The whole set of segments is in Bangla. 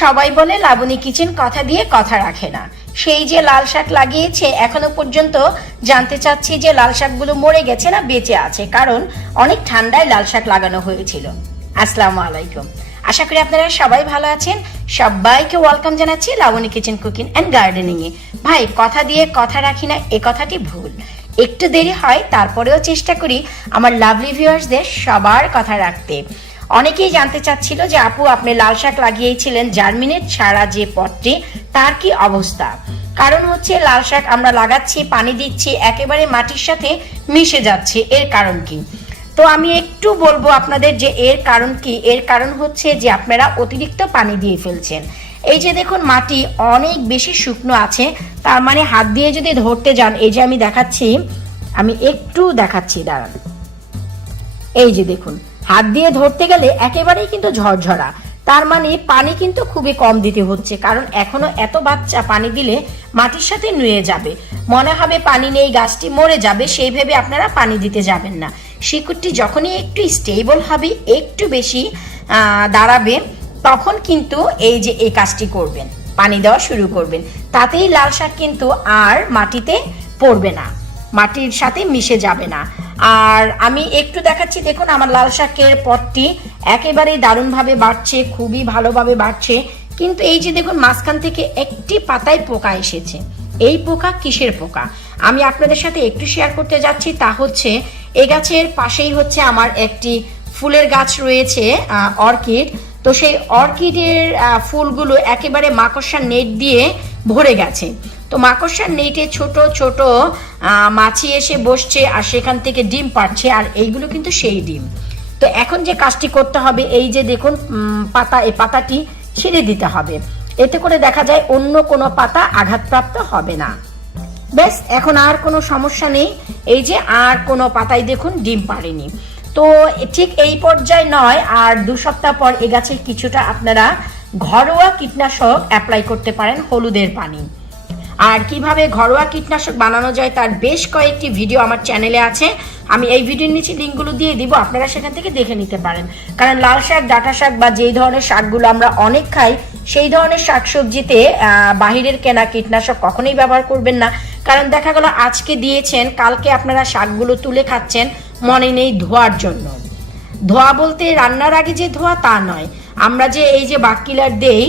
সবাই বলে লাবণী কিচেন কথা দিয়ে কথা রাখে না। সেই যে লাল শাক লাগিয়েছে, এখনও পর্যন্ত জানতে চাচ্ছি যে লাল শাকগুলো মরে গেছে না বেঁচে আছে, কারণ অনেক ঠান্ডায় লাল শাক লাগানো হয়েছিল। আসসালামু আলাইকুম। আশা করি আপনারা সবাই ভালো আছেন। সবাইকে ওয়েলকাম জানাচ্ছি Laboni kitchen cooking and gardening এ। ভাই, কথা দিয়ে কথা রাখি না, এ কথাটি ভুল। একটু দেরি হয়, তারপরেও চেষ্টা করি আমার লাভলি ভিউয়ার্সদের সবার কথা রাখতে। অনেকেই জানতে চাচ্ছিল যে আপু, আপনি লাল শাক লাগিয়েছিলেন জার্মিনেট ছাড়া যে পটটি তার কি অবস্থা? কারণ হচ্ছে লাল শাক আমরা লাগাচ্ছি, পানি দিচ্ছি, একেবারে মাটির সাথে মিশে যাচ্ছে, এর কারণ কি? তো আমি একটু বলব আপনাদের যে এর কারণ কি? এর কারণ হচ্ছে যে আপনারা অতিরিক্ত পানি দিয়ে ফেলছেন। এই যে দেখুন, মাটি অনেক বেশি শুকনো আছে, তার মানে হাত দিয়ে যদি ধরতে যান, এই যে আমি দেখাচ্ছি, আমি একটু দেখাচ্ছি, দাঁড়ান। এই যে দেখুন হাত দিয়ে ধরতে গেলে একেবারেই কিন্তু ঝরঝরা। তার মানে পানি কিন্তু খুবই কম দিতে হচ্ছে, কারণ এখনও এত বাচ্চা পানি দিলে মাটির সাথে নুয়ে যাবে। মনে হবে পানি নেই, গাছটি মরে যাবে, সেই ভেবে আপনারা পানি দিতে যাবেন না। শিকড়টি যখনই একটু স্টেবল হবে, একটু বেশি দাঁড়াবে, তখন কিন্তু এই যে এই কাজটি করবেন। পানি দেওয়া শুরু করবেন। তাতেই লাল শাক কিন্তু আর মাটিতে পড়বে না। মাটির সাথে মিশে যাবে না। আর আমি একটু দেখাচ্ছি, দেখুন আমার লাল শাকের পটটি একেবারেই দারুণভাবে বাড়ছে, খুবই ভালোভাবে বাড়ছে। কিন্তু এই যে দেখুন, মাঝখান থেকে একটি পাতায় পোকা এসেছে। এই পোকা কিসের পোকা? আমি আপনাদের সাথে একটু শেয়ার করতে যাচ্ছি, তা হচ্ছে এই গাছের পাশেই হচ্ছে আমার একটি ফুলের গাছ রয়েছে অর্কিড। তো সেই অর্কিডের ফুলগুলো একেবারে মাকড়সার নেট দিয়ে ভরে গেছে। তো মাকড়সার নেটে ছোট ছোট মাছি এসে বসছে আর সেখান থেকে ডিম পাড়ছে আর এইগুলো কিন্তু সেই ডিম। তো এখন যে কাজটি করতে হবে, এই যে দেখুন পাতা, এই পাতাটি ছিঁড়ে দিতে হবে। এতে করে দেখা যায় অন্য কোনো পাতা আঘাতপ্রাপ্ত হবে না। ব্যাস, এখন আর কোনো সমস্যা নেই। এই যে আর কোনো পাতায় দেখুন ডিম পারেনি তো ঠিক এই পর্যায়ে নয়, আর দু সপ্তাহ পর এ গাছের কিছুটা আপনারা ঘরোয়া কীটনাশক অ্যাপ্লাই করতে পারেন হলুদের পানি। আর কীভাবে ঘরোয়া কীটনাশক বানানো যায় তার বেশ কয়েকটি ভিডিও আমার চ্যানেলে আছে। আমি এই ভিডিওর নিচে লিঙ্কগুলো দিয়ে দিব, আপনারা সেখান থেকে দেখে নিতে পারেন। কারণ লাল শাক, ডাঁটা শাক বা যেই ধরনের শাকগুলো আমরা অনেক খাই, সেই ধরনের শাকসবজিতে বাহিরের কেনা কীটনাশক কখনোই ব্যবহার করবেন না। কারণ দেখা গেল আজকে দিয়েছেন, কালকে আপনারা শাকগুলো তুলে খাচ্ছেন, মনে নেই ধোয়ার জন্য। ধোয়া বলতে রান্নার আগে যে ধোয়া তা নয়। আমরা যে এই যে বাকিলার দেই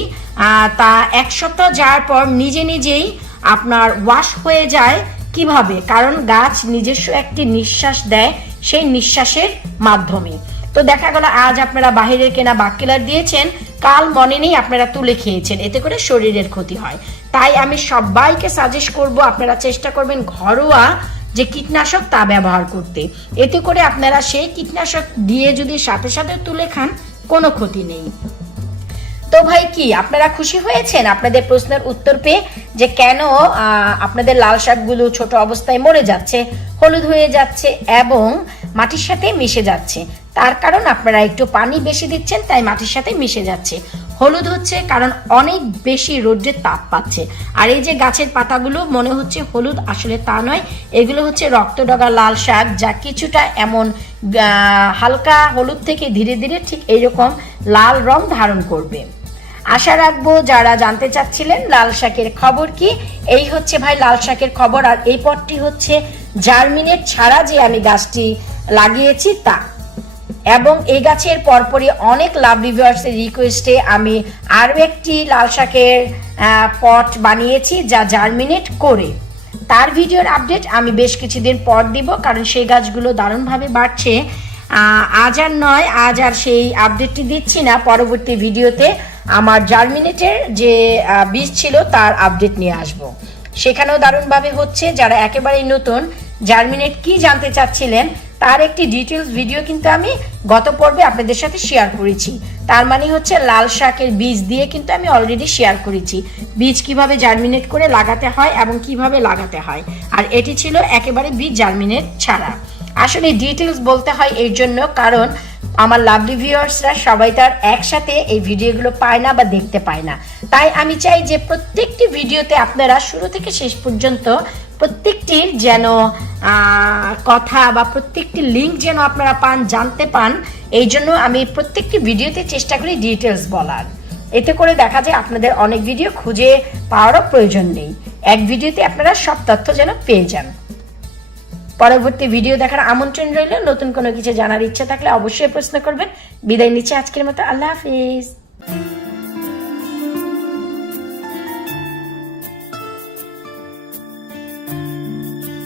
তা এক সপ্তাহ যাওয়ার পর নিজে নিজেই আপনার ওয়াশ হয়ে যায় কীভাবে? কারণ গাছ নিজস্ব একটি নিঃশ্বাস দেয় সেই নিঃশ্বাসের মাধ্যমে। তো দেখা গেল, আজ আপনারা বাহিরের কেনা বাকিলার দিয়েছেন, কাল মনে নেই আপনারা তুলে খেয়েছেন, এতে করে শরীরের ক্ষতি হয়। তাই আমি সবাইকে সাজেস্ট করব, আপনারা চেষ্টা করবেন ঘরোয়া যে কীটনাশক তা ব্যবহার করতে। এতে করে আপনারা সেই কীটনাশক দিয়ে যদি সাথে সাথে তুলে খান, কোনো ক্ষতি নেই। তো ভাই কি, আপনারা খুশি হয়েছেন? আপনাদের প্রশ্নের উত্তর পেয়ে যে কেন আপনাদের লাল শাকগুলো ছোট অবস্থায় মরে যাচ্ছে, হলুদ হয়ে যাচ্ছে এবং মাটির সাথে মিশে যাচ্ছে। তার কারণ আপনারা একটু পানি বেশি দিচ্ছেন, তাই মাটির সাথে মিশে যাচ্ছে। হলুদ হচ্ছে কারণ অনেক বেশি রৌদ্রের তাপ পাচ্ছে। আর এই যে গাছের পাতাগুলো, মনে হচ্ছে হলুদ, আসলে তা নয়। এগুলো হচ্ছে রক্তডগা লাল শাক যা কিছুটা এমন হালকা হলুদ থেকে ধীরে ধীরে ঠিক এইরকম লাল রং ধারণ করবে। আশা রাখব যারা জানতে চাচ্ছিলেন লাল শাকের খবর কি, এই হচ্ছে ভাই লাল শাকের খবর, আর এই পটটি হচ্ছে জার্মিনেট ছাড়া যে আমি গাছটি লাগিয়েছি তা। এবং এই গাছের পরপরই অনেক লাভ রিভিউয়ার্সের রিকোয়েস্টে আমি আরও একটি লাল শাকের পট বানিয়েছি যা জার্মিনেট করে। তার ভিডিওর আপডেট আমি বেশ কিছুদিন পর দিব, কারণ সেই গাছগুলো দারুণভাবে বাড়ছে। আজ আর নয়, আজ আর সেই আপডেটটি দিচ্ছি না, পরবর্তী ভিডিওতে। আমার জার্মিনেটের যে বীজ ছিল তার আপডেট নিয়ে আসব। সেখানেও দারুণভাবে হচ্ছে, যারা একেবারেই নতুন, জার্মিনেট কি জানতে চাচ্ছিলেন, তার একটি ডিটেলস ভিডিও কিন্তু আমি গত পর্বে আপনাদের সাথে শেয়ার করেছি। তার মানে হচ্ছে লাল শাকের বীজ দিয়ে কিন্তু আমি অলরেডি শেয়ার করেছি। বীজ কীভাবে জার্মিনেট করে লাগাতে হয় এবং কীভাবে লাগাতে হয়। আর এটি ছিল একেবারে বীজ জার্মিনেট ছাড়া। আসলে ডিটেলস বলতে হয় এর জন্য, কারণ আমার লাভলি ভিউয়ার্সরা সবাই তার একসাথে এই ভিডিওগুলো পায় না বা দেখতে পায় না। তাই আমি চাই যে প্রত্যেকটি ভিডিওতে আপনারা শুরু থেকে শেষ পর্যন্ত প্রত্যেকটির যেন কথা বা প্রত্যেকটি লিঙ্ক যেন আপনারা পান, জানতে পান, এই জন্য আমি প্রত্যেকটি ভিডিওতে চেষ্টা করি ডিটেলস বলার। এতে করে দেখা যায় আপনাদের অনেক ভিডিও খুঁজে পাওয়ারও প্রয়োজন নেই। এক ভিডিওতে আপনারা সব তথ্য যেন পেয়ে যান। পরবর্তী ভিডিও দেখার আমন্ত্রণ রইল। নতুন কোনো কিছু জানার ইচ্ছা থাকলে অবশ্যই প্রশ্ন করবেন। বিদায় নিচ্ছে আজকের মতো। আল্লাহ হাফিজ।